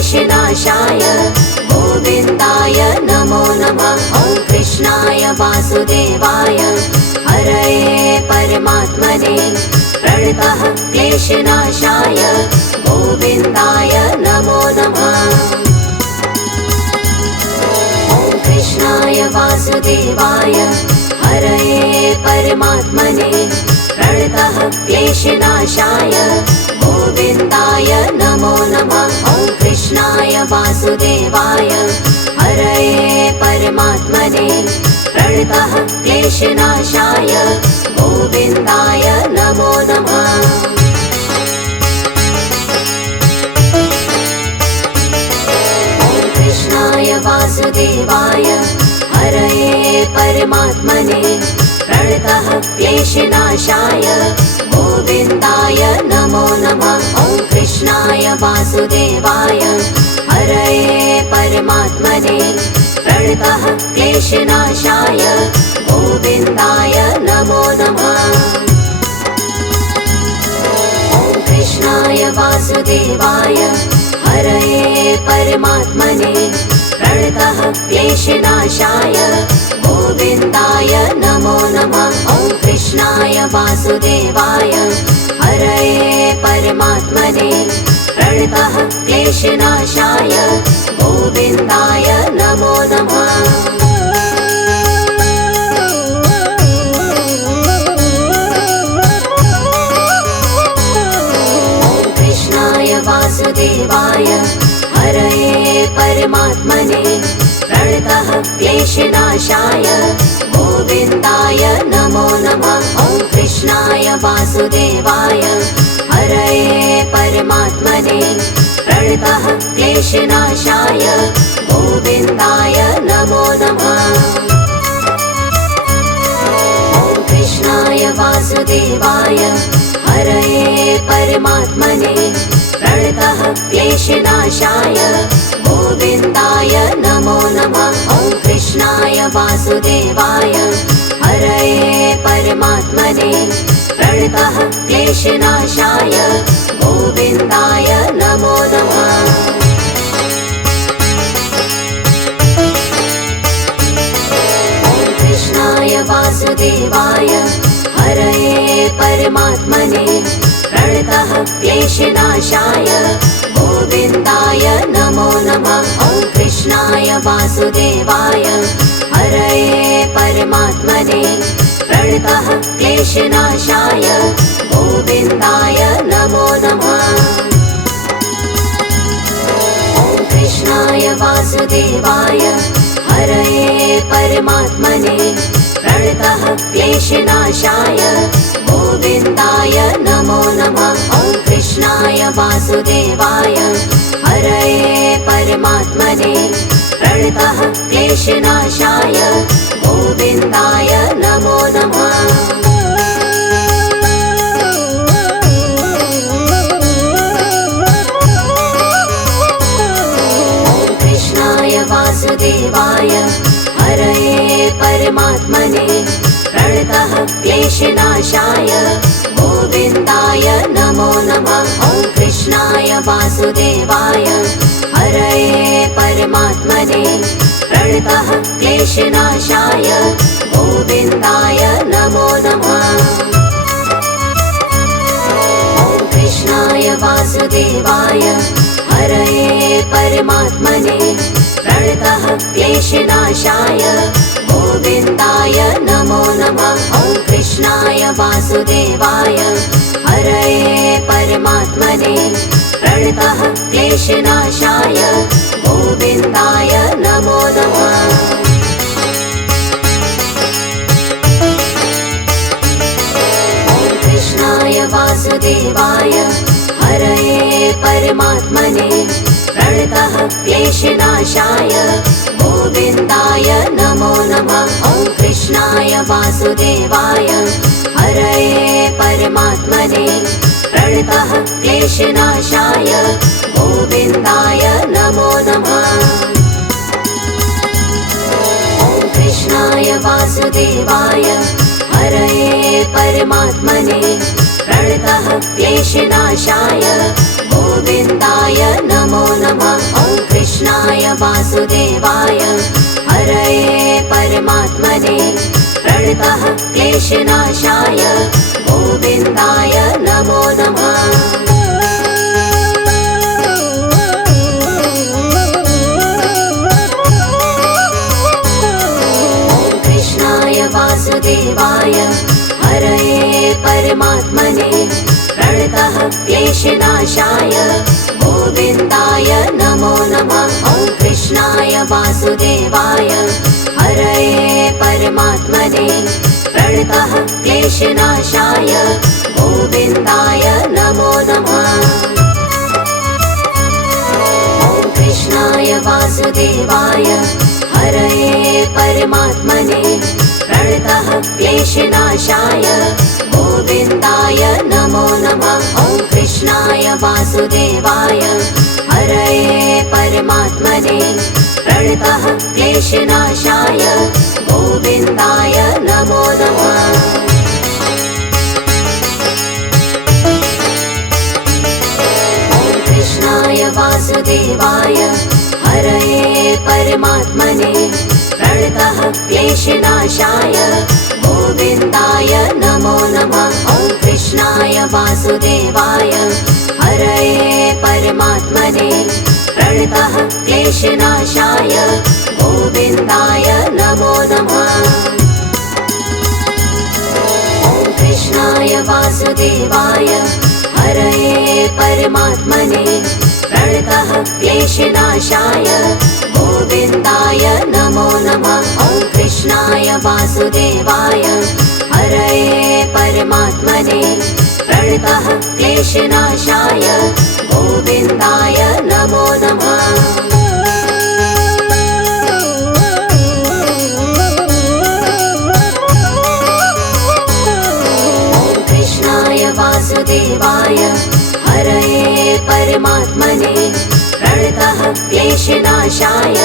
क्लेशनाशाय गोविन्दाय नमो नमः। ॐ कृष्णाय वासुदेवाय हरये परमात्मने प्रणतः क्लेशनाशाय गोविन्दाय नमो नमः। ॐ कृष्णाय वासुदेवाय हरये परमात्मने प्रणतः क्लेशनाशाय गोविन्दाय नमो नमः। ॐ कृष्णाय वासुदेवाय हरये परमात्मने प्रणतः क्लेशनाशाय गोविन्दाय नमो नमः। ॐ कृष्णाय वासुदेवाय हरये परमात्मने प्रणतः क्लेशनाशाय गोविन्दाय नमो नमः। ॐ कृष्णाय वासुदेवाय हरये परमात्मने प्रणतः क्लेशनाशाय गोविन्दाय नमो नमः। ॐ कृष्णाय वासुदेवाय हरये परमात्मने प्रणतः क्लेशनाशाय गोविन्दाय नमो नमः। ॐ कृष्णाय वासुदेवाय हरये परमात्मने प्रणतः क्लेशनाशाय गोविन्दाय नमो नमः। ॐ कृष्णाय वासुदेवाय हरये परमात्मने प्रणतः क्लेशनाशाय गोविन्दाय नमो नमः। ॐ कृष्णाय वासुदेवाय हरये परमात्मने प्रणतः क्लेशनाशाय गोविन्दाय नमो नमः। ॐ कृष्णाय वासुदेवाय हरये परमात्मने प्रणतः क्लेशनाशाय गोविन्दाय नमो नमः। ॐ कृष्णाय वासुदेवाय हरये परमात्मने प्रणतः क्लेशनाशाय गोविन्दाय नमो नमः। ॐ कृष्णाय वासुदेवाय हरये परमात्मने प्रणतः क्लेशनाशाय गोविन्दाय नमो नमः। ॐ कृष्णाय वासुदेवाय हरये परमात्मने प्रणतः क्लेशनाशाय गोविन्दाय नमो नमः। ॐ कृष्णाय वासुदेवाय हरये परमात्मने प्रणतः क्लेशनाशाय गोविन्दाय नमो नमः। ॐ कृष्णाय वासुदेवाय हरये परमात्मने प्रणतः क्लेशनाशाय गोविन्दाय नमो नमः। ॐ कृष्णाय वासुदेवाय हरये परमात्मने प्रणतः क्लेशनाशाय गोविन्दाय नमो नमः। ॐ कृष्णाय वासुदेवाय हरये परमात्मने प्रणतः क्लेशनाशाय गोविन्दाय नमो नमः। ॐ कृष्णाय वासुदेवाय हरये परमात्मने प्रणतः क्लेशनाशाय गोविन्दाय नमो नमः। ॐ कृष्णाय वासुदेवाय हरये परमात्मने प्रणतः क्लेशनाशाय गोविन्दाय नमो नमः। ॐ कृष्णाय वासुदेवाय हरये परमात्मने प्रणतः क्लेशनाशाय गोविन्दाय नमो नमः। ॐ कृष्णाय वासुदेवाय हरये परमात्मने प्रणतः क्लेशनाशाय गोविन्दाय नमो नमः। ॐ कृष्णाय वासुदेवाय हरये परमात्मने प्रणतः क्लेशनाशाय गोविन्दाय नमो नमः। वासुदेवाय हरये परमात्मने प्रणतः क्लेशनाशाय गोविन्दाय नमो नमः। वासुदेवाय हरये परमात्मने प्रणतः क्लेशनाशाय गोविन्दाय नमो नमः। ॐ कृष्णाय वासुदेवाय हरये परमात्मने प्रणतः क्लेशनाशाय गोविन्दाय नमो नमः। ॐ कृष्णाय वासुदेवाय हरये परमात्मने प्रणतः क्लेशनाशाय गोविन्दाय नमो नमः। ॐ कृष्णाय वासुदेवाय हरये परमात्मने प्रणतः क्लेशनाशाय गोविन्दाय नमो नमः। ॐ कृष्णाय वासुदेवाय हरये परमात्मने प्रणतः क्लेशनाशाय गोविन्दाय नमो नमः। ॐ कृष्णाय वासुदेवाय हरये परमात्मने प्रणतः क्लेशनाशाय गोविन्दाय नमो नमः। ॐ कृष्णाय वासुदेवाय हरये परमात्मने प्रणतः क्लेशनाशाय गोविन्दाय नमो नमः। ॐ कृष्णाय वासुदेवाय हरये परमात्मने प्रणतः क्लेशनाशाय गोविन्दाय नमो नमः। ॐ कृष्णाय वासुदेवाय हरये परमात्मने प्रणतः क्लेशनाशाय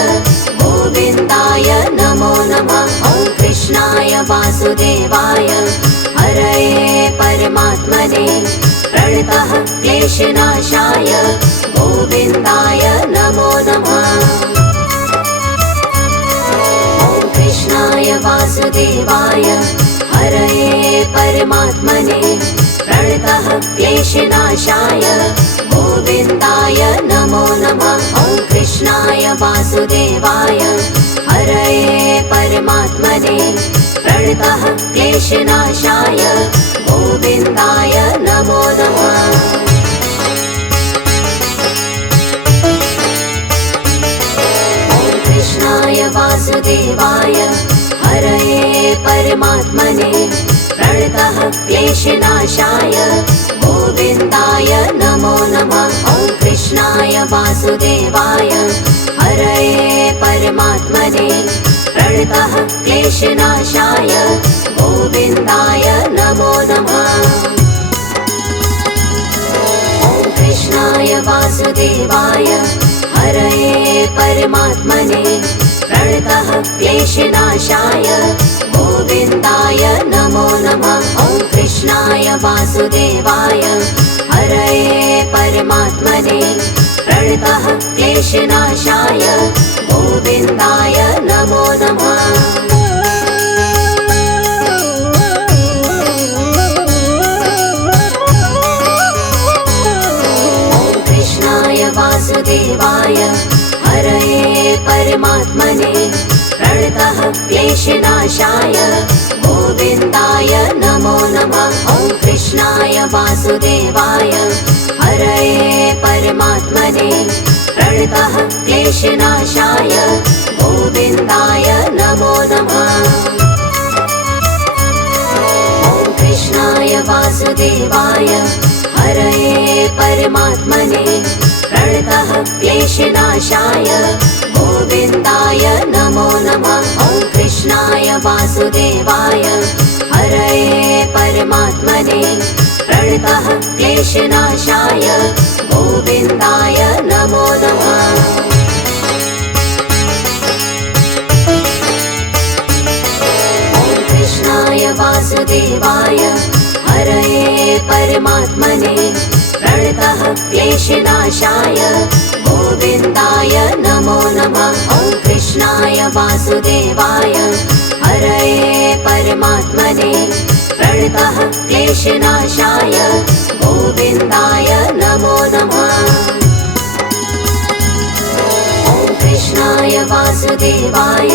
गोविन्दाय नमो नमः। ॐ कृष्णाय वासुदेवाय हरये परमात्मने प्रणतः क्लेशनाशाय गोविन्दाय नमो नमः। ॐ कृष्णाय वासुदेवाय हरये परमात्मने प्रणतः क्लेशनाशाय गोविन्दाय नमो नमः। ॐ कृष्णाय वासुदेवाय हरये परमात्मने प्रणतः क्लेशनाशाय गोविन्दाय नमो नमः। ॐ कृष्णाय वासुदेवाय हरये परमात्मने प्रणतः क्लेशनाशाय गोविन्दाय नमो नमः। ॐ कृष्णाय वासुदेवाय हरये परमात्मने प्रणतः क्लेशनाशाय गोविन्दाय नमो नमः। ॐ कृष्णाय वासुदेवाय हरये परमात्मने प्रणतः क्लेशनाशाय गोविन्दाय नमो नमः। ॐ कृष्णाय वासुदेवाय हरये परमात्मने प्रणतः क्लेशनाशाय गोविन्दाय नमो नमः। ॐ कृष्णाय वासुदेवाय हरये परमात्मने प्रणतः क्लेशनाशाय गोविन्दाय नमो नमः। ॐ कृष्णाय वासुदेवाय हरये परमात्मने प्रणतः क्लेशनाशाय गोविन्दाय नमो नमः। ॐ कृष्णाय वासुदेवाय हरये परमात्मने प्रणतः क्लेशनाशाय गोविन्दाय नमो नमः। ॐ कृष्णाय वासुदेवाय हरये परमात्मने प्रणतः क्लेशनाशाय गोविन्दाय नमो नमः। ॐ कृष्णाय वासुदेवाय हरये परमात्मने प्रणतः क्लेशनाशाय गोविन्दाय नमो नमः। ॐ वासुदेवाय हरये परमात्मने प्रणतः क्लेशनाशाय गोविन्दाय नमो नमः। ॐ कृष्णाय वासुदेवाय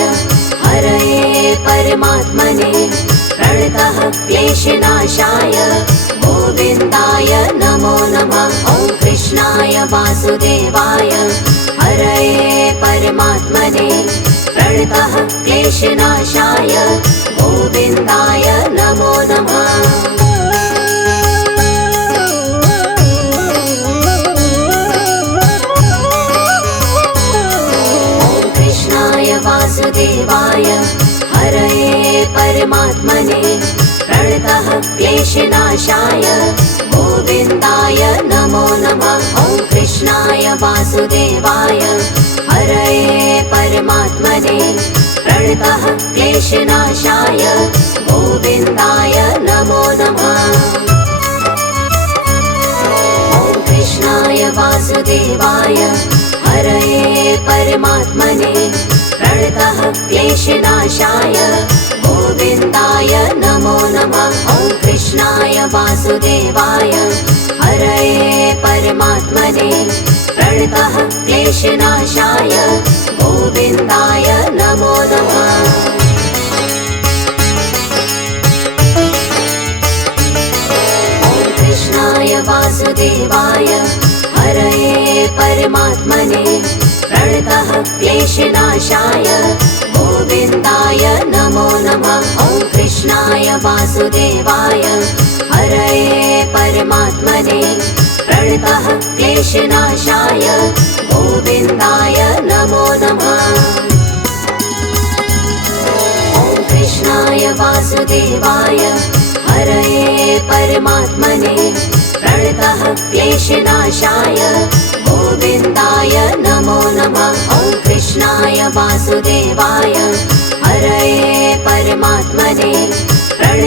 हरये परमात्मने प्रणतः क्लेशनाशाय गोविन्दाय नमो नमः। ॐ कृष्णाय वासुदेवाय हरये परमात्मने प्रणतः क्लेशनाशाय गोविन्दाय नमो नमः। ॐ कृष्णाय वासुदेवाय हरये परमात्मने प्रणतः क्लेशनाशाय गोविन्दाय नमो नमः। ॐ कृष्णाय वासुदेवाय हरये परमात्मने प्रणतः क्लेशनाशाय गोविन्दाय नमो नमः। ॐ कृष्णाय वासुदेवाय हरये परमात्मने प्रणतः क्लेशनाशाय गोविन्दाय नमो नमः। ॐ कृष्णाय वासुदेवाय हरये परमात्मने प्रणतः क्लेशनाशाय गोविन्दाय नमो नमः। ॐ कृष्णाय वासुदेवाय हरये परमात्मने प्रणतः क्लेशनाशाय गोविन्दाय नमो नमः। ॐ कृष्णाय वासुदेवाय हरये परमात्मने प्रणतः क्लेशनाशाय गोविन्दाय नमो नमः। ॐ कृष्णाय वासुदेवाय हरये परमात्मने प्रणतः क्लेशनाशाय गोविन्दाय नमो नमः। ॐ कृष्णाय वासुदेवाय हरये परमात्मने प्रणतः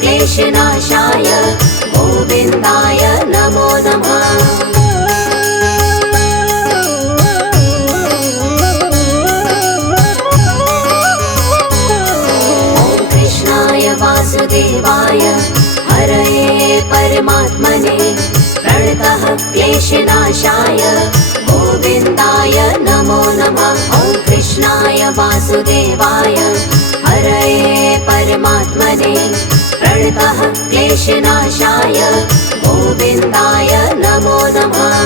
क्लेशनाशाय गोविन्दाय नमो नमः। ॐ कृष्णाय वासुदेवाय हरये परमात्मने प्रणतः क्लेशनाशाय गोविन्दाय नमो नमः। ॐ कृष्णाय वासुदेवाय हरये परमात्मने प्रणतः क्लेशनाशाय गोविन्दाय नमो नमः।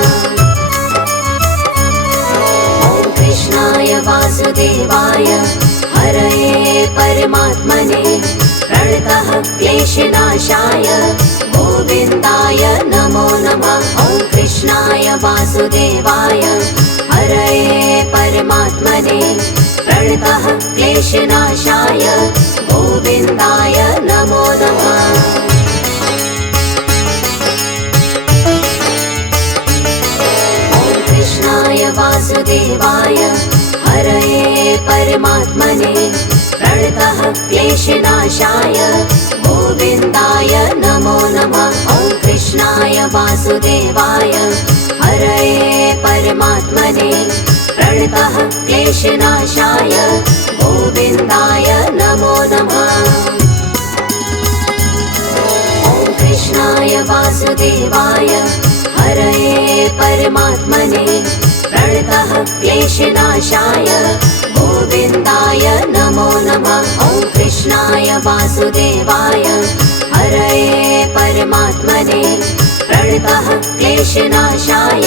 ॐ कृष्णाय वासुदेवाय हरये परमात्मने प्रणतः क्लेशनाशाय गोविन्दाय नमो नमः। ॐ कृष्णाय वासुदेवाय हरये परमात्मने प्रणतः क्लेशनाशाय गोविन्दाय नमो नमः। ॐ कृष्णाय वासुदेवाय हरये परमात्मने प्रणतः क्लेशनाशाय गोविन्दाय नमो नमः। ॐ कृष्णाय वासुदेवाय हरये परमात्मने प्रणतः क्लेशनाशाय गोविन्दाय नमो नमः। ॐ कृष्णाय वासुदेवाय हरये परमात्मने प्रणतः क्लेशनाशाय गोविन्दाय नमो नमः। ॐ कृष्णाय वासुदेवाय हरये परमात्मने प्रणतः क्लेशनाशाय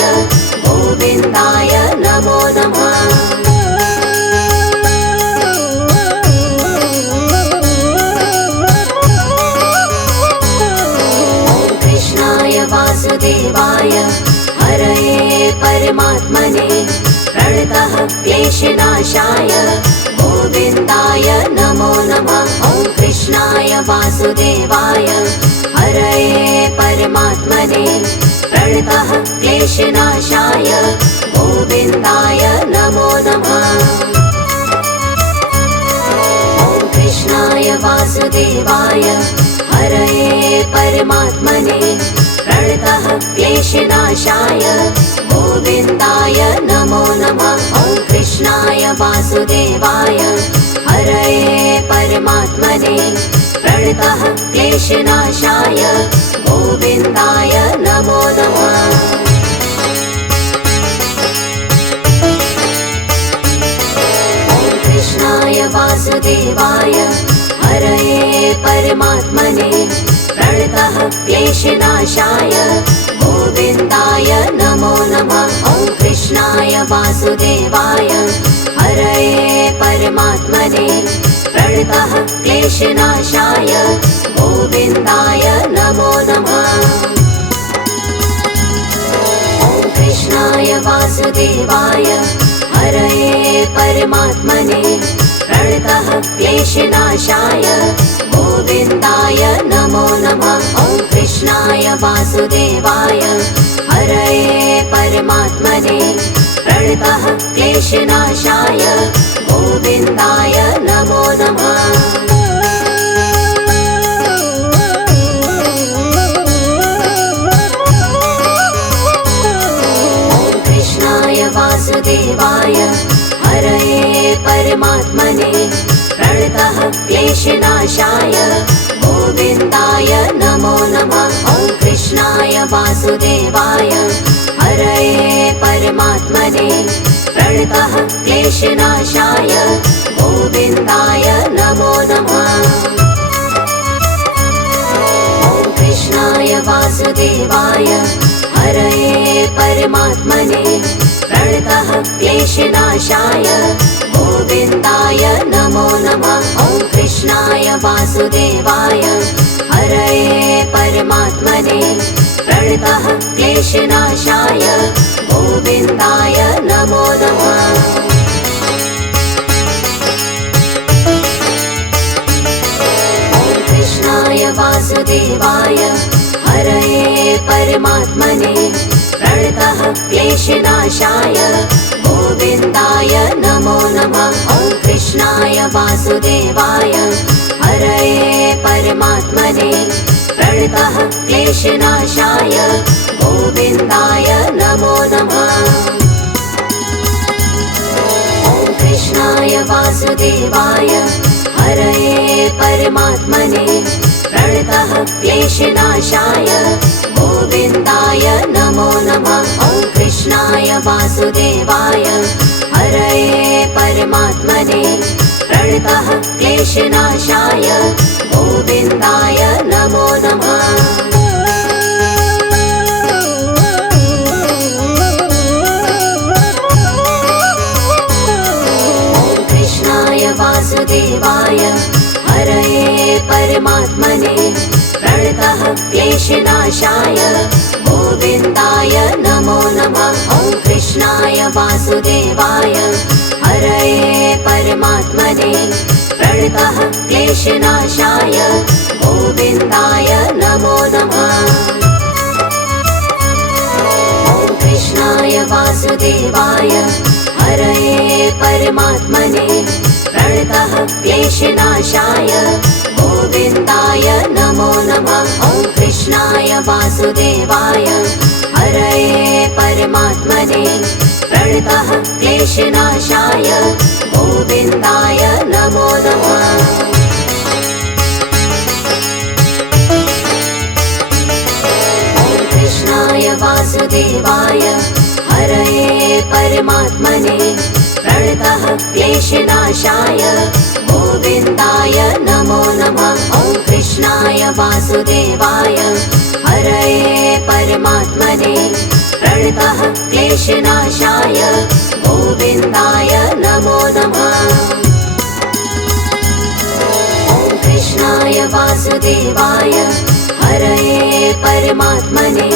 गोविन्दाय नमो नमः। ॐ कृष्णाय वासुदेवाय हरये परमात्मने प्रणतः क्लेशनाशाय गोविन्दाय नमो नमः। ॐ कृष्णाय वासुदेवाय हरये परमात्मने प्रणतः क्लेशनाशाय गोविन्दाय नमो नमः। ॐ कृष्णाय वासुदेवाय हरये परमात्मने प्रणतः क्लेशनाशाय गोविन्दाय नमो नमः। ॐ कृष्णाय वासुदेवाय वासुदेवाय हरये परमात्मने प्रणतः क्लेशनाशाय गोविन्दाय नमो नमः। कृष्णाय वासुदेवाय हरये परमात्मने प्रणतः क्लेशनाशाय गोविन्दाय नमो नमः। ॐ कृष्णाय वासुदेवाय हरये परमात्मने प्रणतः क्लेशनाशाय गोविन्दाय नमो नमः। ॐ कृष्णाय वासुदेवाय हरये परमात्मने प्रणतः क्लेशनाशाय गोविन्दाय नमो नमः। ॐ कृष्णाय वासुदेवाय हरये परमात्मने प्रणतः क्लेशनाशाय गोविन्दाय नमो नमः। वासुदेवाय हरये परमात्मने प्रणतः क्लेशनाशाय गोविन्दाय नमो नमः। ॐ कृष्णाय वासुदेवाय हरये परमात्मने प्रणतः क्लेशनाशाय गोविन्दाय नमो नमः। ॐ कृष्णाय वासुदेवाय हरये परमात्मने प्रणतः क्लेशनाशाय गोविन्दाय नमो नमः। ॐ कृष्णाय वासुदेवाय हरये परमात्मने प्रणतः क्लेशनाशाय गोविन्दाय नमो नमः। ॐ कृष्णाय वासुदेवाय हरये परमात्मने प्रणतः क्लेशनाशाय गोविन्दाय नमो नमः। ॐ कृष्णाय वासुदेवाय हरये परमात्मने प्रणतः क्लेशनाशाय गोविन्दाय नमो नमः। ॐ कृष्णाय वासुदेवाय हरये परमात्मने प्रणतः क्लेशनाशाय गोविन्दाय नमो नमः। ॐ कृष्णाय वासुदेवाय हरये परमात्मने प्रणतः क्लेशनाशाय गोविन्दाय नमो नमः। ॐ कृष्णाय वासुदेवाय हरये परमात्मने प्रणतः क्लेशनाशाय गोविन्दाय नमो नमः। ॐ कृष्णाय वासुदेवाय हरये परमात्मने प्रणतः क्लेशनाशाय गोविन्दाय नमो नमः। ॐ कृष्णाय वासुदेवाय हरये परमात्मने प्रणतः क्लेशनाशाय गोविन्दाय नमो नमः। ॐ कृष्णाय वासुदेवाय हरये परमात्मने प्रणतः क्लेशनाशाय गोविन्दाय नमो नमः। ॐ कृष्णाय वासुदेवाय हरये परमात्मने प्रणतः क्लेशनाशाय गोविन्दाय नमो नमः। ॐ कृष्णाय वासुदेवाय हरये परमात्मने प्रणतः क्लेशनाशाय गोविन्दाय नमो नमः। ॐ कृष्णाय वासुदेवाय हरये परमात्मने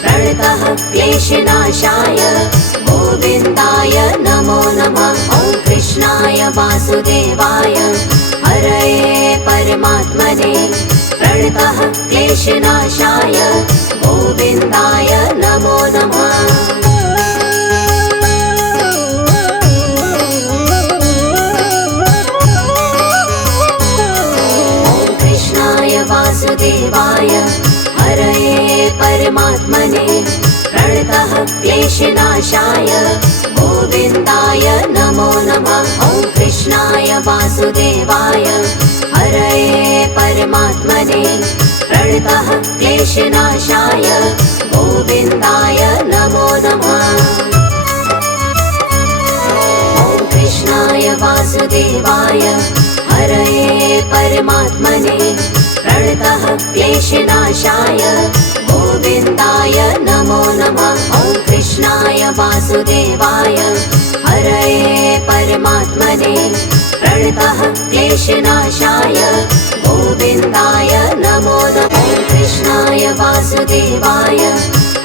प्रणतः क्लेशनाशाय गोविन्दाय नमो नमः। ॐ कृष्णाय वासुदेवाय हरये परमात्मने प्रणतः क्लेशनाशाय गोविन्दाय नमो नमः। ॐ कृष्णाय वासुदेवाय हरये परमात्मने प्रणतः क्लेशनाशाय गोविन्दाय नमो नमः। कृष्णाय वासुदेवाय हरये परमात्मने प्रणतः क्लेशनाशाय गोविन्दाय नमो नमः। ॐ कृष्णाय वासुदेवाय हरये परमात्मने प्रणतः क्लेशनाशाय गोविन्दाय नमो नमः। ॐ कृष्णाय वासुदेवाय हरये परमात्मने प्रणतः क्लेशनाशाय गोविन्दाय नमो नमः। ॐ कृष्णाय वासुदेवाय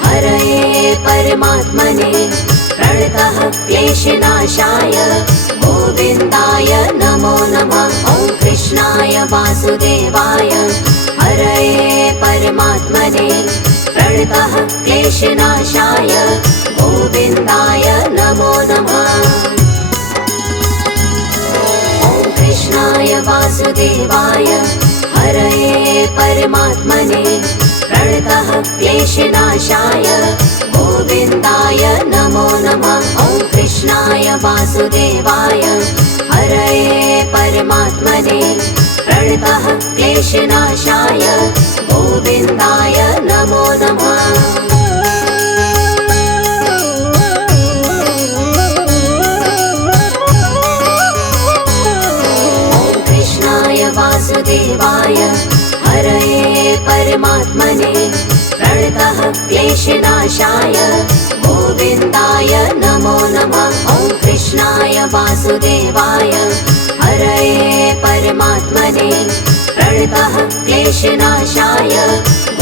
हरये परमात्मने प्रणतः क्लेशनाशाय गोविन्दाय नमो नमः। ॐ कृष्णाय वासुदेवाय हरये परमात्मने प्रणतः क्लेशनाशाय गोविन्दाय नमो नमः। ॐ कृष्णाय वासुदेवाय हरये परमात्मने प्रणतः क्लेशनाशाय गोविन्दाय नमो नमः। ॐ कृष्णाय वासुदेवाय हरये परमात्मने प्रणतः क्लेशनाशाय गोविन्दाय नमो नमः। ॐ कृष्णाय वासुदेवाय हरये परमात्मने प्रणतः क्लेशनाशाय गोविन्दाय नमो नमः। ॐ कृष्णाय वासुदेवाय हरये परमात्मने प्रणतः क्लेशनाशाय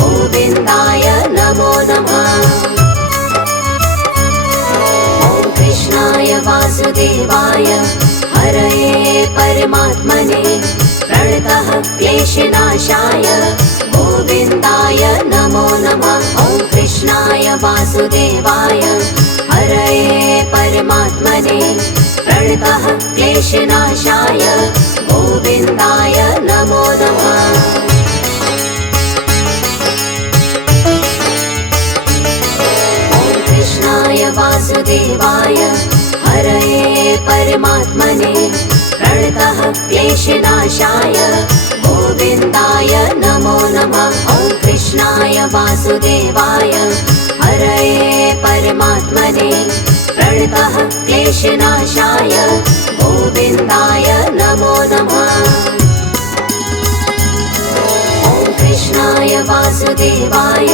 गोविन्दाय नमो नमः। ॐ कृष्णाय वासुदेवाय हरये परमात्मने प्रणतः क्लेशनाशाय गोविन्दाय नमो नमः। ॐ कृष्णाय वासुदेवाय हरये परमात्मने प्रणतः क्लेशनाशाय गोविन्दाय नमो नमः। ॐ कृष्णाय वासुदेवाय हरये परमात्मने प्रणतः क्लेशनाशाय गोविन्दाय नमो नमः। ॐ कृष्णाय वासुदेवाय हरये परमात्मने प्रणतः क्लेशनाशाय गोविन्दाय नमो नमः। ॐ कृष्णाय वासुदेवाय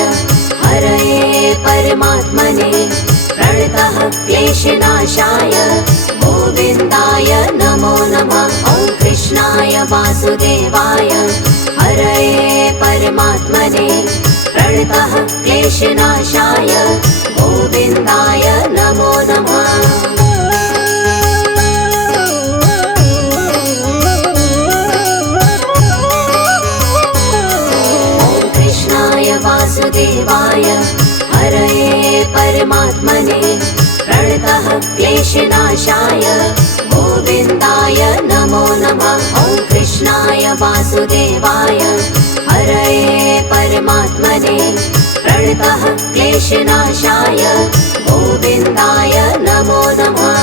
हरये परमात्मने प्रणतः क्लेशनाशाय गोविन्दाय नमो नमः। ॐ कृष्णाय वासुदेवाय हरये परमात्मने प्रणतः क्लेशनाशाय गोविन्दाय नमो नमः। ॐ कृष्णाय वासुदेवाय हरये परमात्मने प्रणतः क्लेशनाशाय गोविन्दाय नमो नमः। ॐ कृष्णाय वासुदेवाय हरये परमात्मने प्रणतः क्लेशनाशाय गोविन्दाय नमो नमः।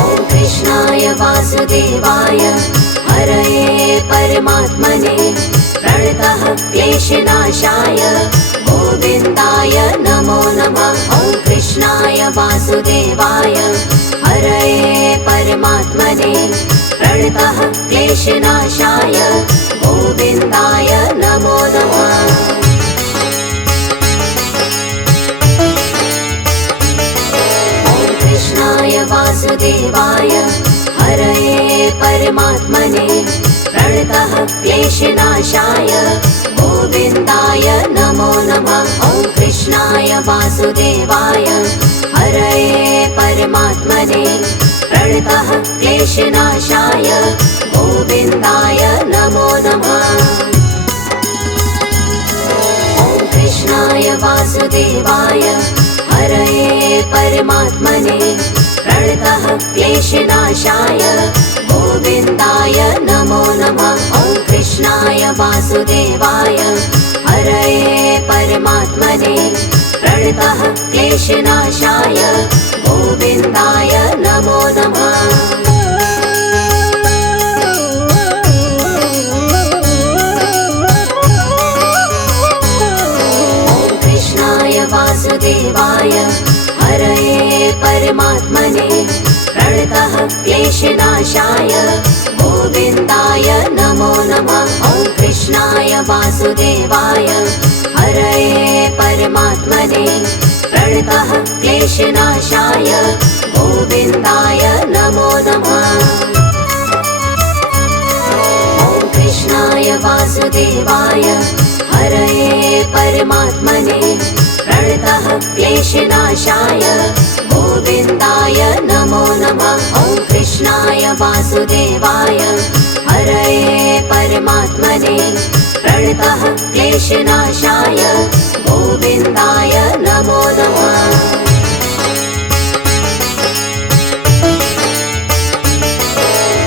ॐ कृष्णाय वासुदेवाय हरये परमात्मने प्रणतः क्लेशनाशाय गोविन्दाय नमो नमः। ॐ कृष्णाय वासुदेवाय हरये परमात्मने प्रणतः क्लेशनाशाय गोविन्दाय नमो नमः। ॐ कृष्णाय वासुदेवाय हरये परमात्मने प्रणतः क्लेशनाशाय गोविन्दाय नमो नमः। ॐ कृष्णाय वासुदेवाय हरये परमात्मने प्रणतः क्लेशनाशाय गोविन्दाय नमो नमः। ॐ कृष्णाय वासुदेवाय हरये परमात्मने प्रणतः क्लेशनाशाय गोविन्दाय नमो नमः। ॐ कृष्णाय वासुदेवाय हरये परमात्मने प्रणतः क्लेशनाशाय गोविन्दाय नमो नमः। परमात्मने प्रणतः क्लेशनाशाय गोविन्दाय नमो नमः। ॐ कृष्णाय वासुदेवाय हरये परमात्मने प्रणतः क्लेशनाशाय गोविन्दाय नमो नमः। ॐ कृष्णाय वासुदेवाय हरये परमात्मने प्रणतः क्लेशनाशाय गोविन्दाय नमो नमः। ॐ कृष्णाय वासुदेवाय हरये परमात्मने प्रणतः क्लेशनाशाय गोविन्दाय नमो नमः।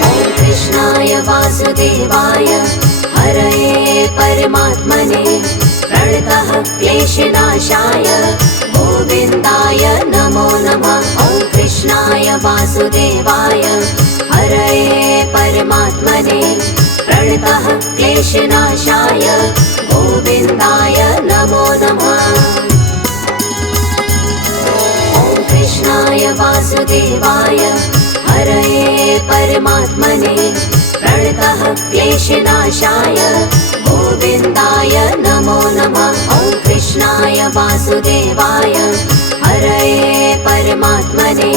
ॐ कृष्णाय वासुदेवाय हरये परमात्मने प्रणतः क्लेशनाशाय गोविन्दाय नमो नमः। ॐ कृष्णाय वासुदेवाय हरये परमात्मने प्रणतः क्लेशनाशाय गोविन्दाय नमो नमः। ॐ कृष्णाय वासुदेवाय हरये परमात्मने प्रणतः क्लेशनाशाय गोविन्दाय नमो नमः। ॐ कृष्णाय वासुदेवाय हरये परमात्मने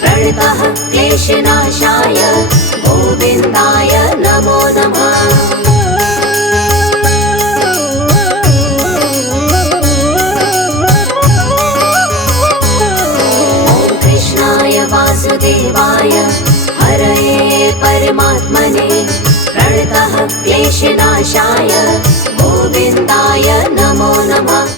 प्रणतः क्लेशनाशाय गोविन्दाय नमो नमः। ॐ कृष्णाय वासुदेवाय हरये परमात्मने प्रणतः क्लेशनाशाय गोविन्दाय नमो नमः।